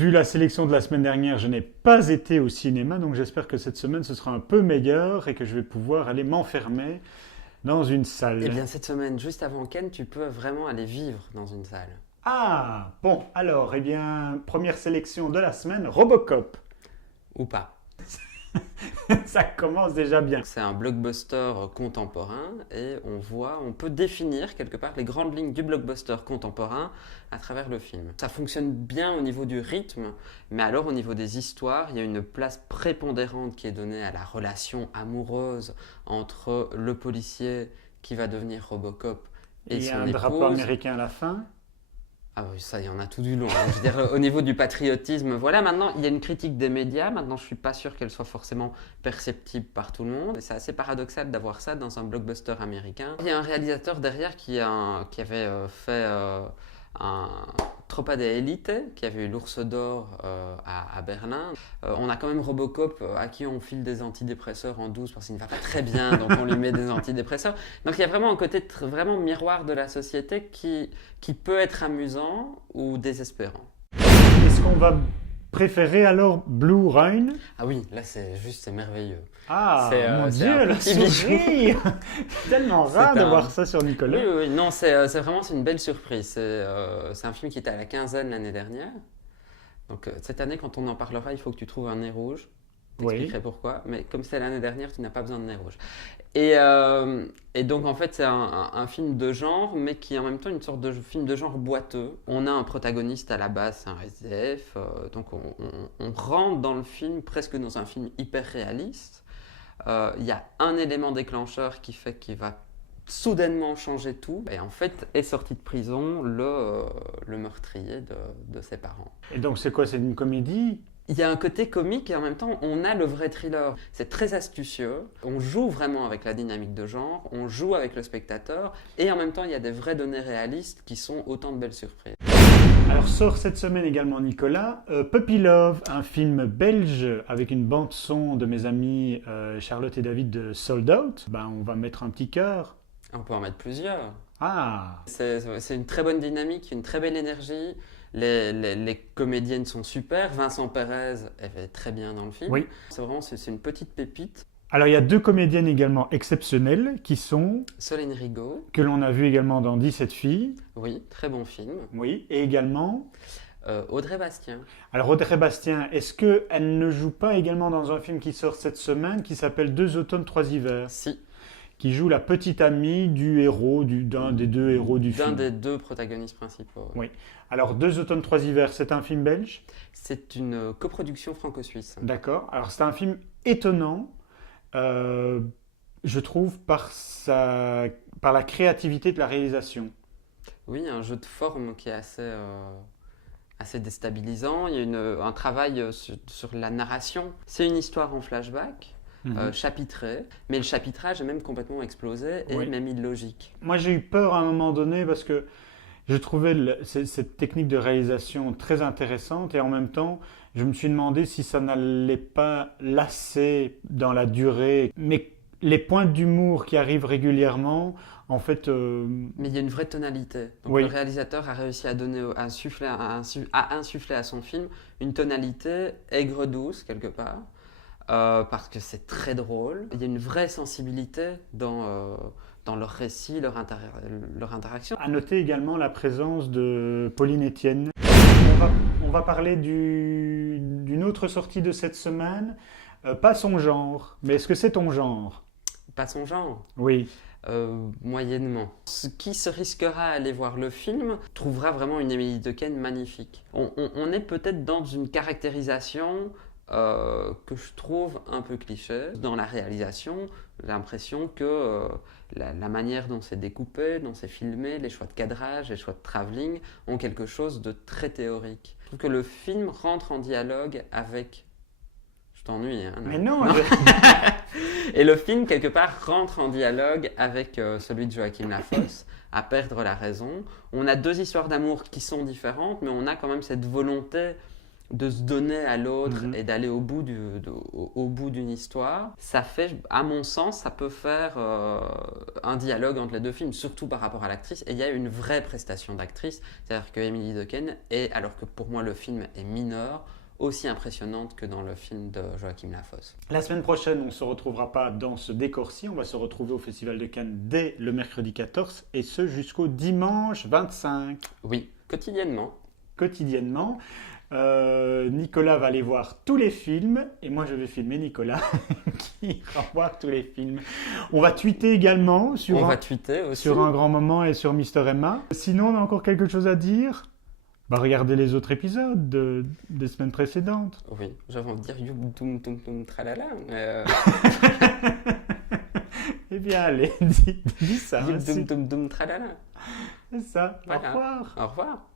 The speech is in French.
Vu la sélection de la semaine dernière, je n'ai pas été au cinéma, donc j'espère que cette semaine ce sera un peu meilleur et que je vais pouvoir aller m'enfermer dans une Eh salle. bien, cette semaine, juste avant Ken, tu peux vraiment aller vivre dans une salle. Ah, bon, alors, eh bien, première sélection de la semaine, Robocop. Ou pas. Ça commence déjà bien. C'est un blockbuster contemporain et on peut définir quelque part les grandes lignes du blockbuster contemporain à travers le film. Ça fonctionne bien au niveau du rythme, mais alors au niveau des histoires, il y a une place prépondérante qui est donnée à la relation amoureuse entre le policier qui va devenir Robocop et Il y a son un drapeau épouse. américain à la fin. Ah oui, ça, il y en a tout du long, hein. Je veux dire, au niveau du patriotisme, voilà, maintenant, il y a une critique des médias. Maintenant, je ne suis pas sûr qu'elle soit forcément perceptible par tout le monde. Et c'est assez paradoxal d'avoir ça dans un blockbuster américain. Il y a un réalisateur derrière qui avait fait un Tropa de Elite, qui avait eu l'Ours d'Or à Berlin. On a quand même Robocop à qui on file des antidépresseurs en douce parce qu'il ne va pas très bien, donc on lui met des antidépresseurs. Donc il y a vraiment un côté vraiment miroir de la société qui peut être amusant ou désespérant. Est-ce qu'on va préférer alors Blue Rain? Ah oui, là c'est merveilleux. Ah, mon C'est Dieu, un le petit bijou. sourire. C'est tellement rare C'est de un- voir ça sur Oui, Nicolas. oui, oui. Non, c'est une belle surprise. C'est un film qui était à la quinzaine l'année dernière. Donc cette année, quand on en parlera, il faut que tu trouves un nez rouge. Je Oui. t'expliquerai pourquoi. Mais comme c'est l'année dernière, tu n'as pas besoin de nez rouge. Et donc en fait, c'est un film de genre, mais qui est en même temps une sorte de film de genre boiteux. On a un protagoniste à la base, c'est un SDF. Donc on rentre dans le film presque dans un film hyper réaliste. Il y a un élément déclencheur qui fait qu'il va soudainement changer tout. Et en fait, est sorti de prison le meurtrier de ses parents. Et donc, c'est quoi? C'est une comédie? Il y a un côté comique et en même temps, on a le vrai thriller. C'est très astucieux. On joue vraiment avec la dynamique de genre, on joue avec le spectateur et en même temps, il y a des vraies données réalistes qui sont autant de belles surprises. Alors sort cette semaine également Nicolas, Puppy Love, un film belge avec une bande son de mes amis Charlotte et David de Sold Out. Ben, on va mettre un petit cœur. On peut en mettre plusieurs. Ah, C'est une très bonne dynamique, une très belle énergie. Les comédiennes sont super. Vincent Perez, elle fait très bien dans le film. oui. C'est une petite pépite. Alors il y a deux comédiennes également exceptionnelles qui sont, Solène Rigaud, que l'on a vu également dans 17 filles. oui, très bon film. Oui. Et également, Audrey Bastien. alors Audrey Bastien, est-ce qu'elle ne joue pas également dans un film qui sort cette semaine qui s'appelle Deux automnes, trois hivers, Si, qui joue la petite amie du héros, d'un des deux héros du d'un film. des deux protagonistes principaux. Oui. Alors Deux automnes, trois hivers, c'est un film belge. C'est une coproduction franco-suisse. D'accord. Alors c'est un film étonnant, euh, je trouve, par la créativité de la réalisation. Oui, un jeu de forme qui est assez déstabilisant. Il y a un travail sur la narration. C'est une histoire en flashback, chapitrée, mais le chapitrage est même complètement explosé et Oui. même illogique. Moi j'ai eu peur à un moment donné parce que je trouvais cette technique de réalisation très intéressante et en même temps je me suis demandé si ça n'allait pas lasser dans la durée. Mais les pointes d'humour qui arrivent régulièrement, en fait, Mais il y a une vraie tonalité. Donc Oui. le réalisateur a réussi à insuffler à son film une tonalité aigre-douce quelque part, parce que c'est très drôle. Il y a une vraie sensibilité dans leur récit, leur interaction. à noter également la présence de Pauline Etienne. On va parler d'une autre sortie de cette semaine. Pas son genre, mais est-ce que c'est ton genre? Pas son genre. Oui. Moyennement. Ce qui se risquera à aller voir le film trouvera vraiment une Émilie Dequesne magnifique. On est peut-être dans une caractérisation que je trouve un peu cliché. Dans la réalisation, j'ai l'impression que la manière dont c'est découpé, dont c'est filmé, les choix de cadrage, les choix de travelling ont quelque chose de très théorique. Je trouve que le film rentre en dialogue avec... Je t'ennuie, hein? Mais non, Et le film, quelque part, rentre en dialogue avec celui de Joachim Lafosse, à perdre la raison. On a deux histoires d'amour qui sont différentes, mais on a quand même cette volonté de se donner à l'autre Mhm. et d'aller au bout au bout d'une histoire, ça fait, à mon sens, ça peut faire un dialogue entre les deux films, surtout par rapport à l'actrice. Et il y a une vraie prestation d'actrice, c'est-à-dire que Emily Dequesne est, alors que pour moi le film est mineur, aussi impressionnante que dans le film de Joachim Lafosse. La semaine prochaine, on ne se retrouvera pas dans ce décor-ci. On va se retrouver au Festival de Cannes dès le mercredi 14 et ce jusqu'au dimanche 25, Oui, quotidiennement. quotidiennement. Nicolas va aller voir tous les films et moi je vais filmer Nicolas qui ira voir tous les films. On va tweeter également On va tweeter aussi. sur Un Grand Moment et sur Mister Emma. Sinon, on a encore quelque chose à dire? Bah, regardez les autres épisodes des semaines précédentes. Oui, j'avais envie de dire youm toum toum toum tralala, mais Eh bien, allez, dis ça. youm Hein, toum toum toum tralala. c'est ça. Voilà. Au revoir. Au revoir.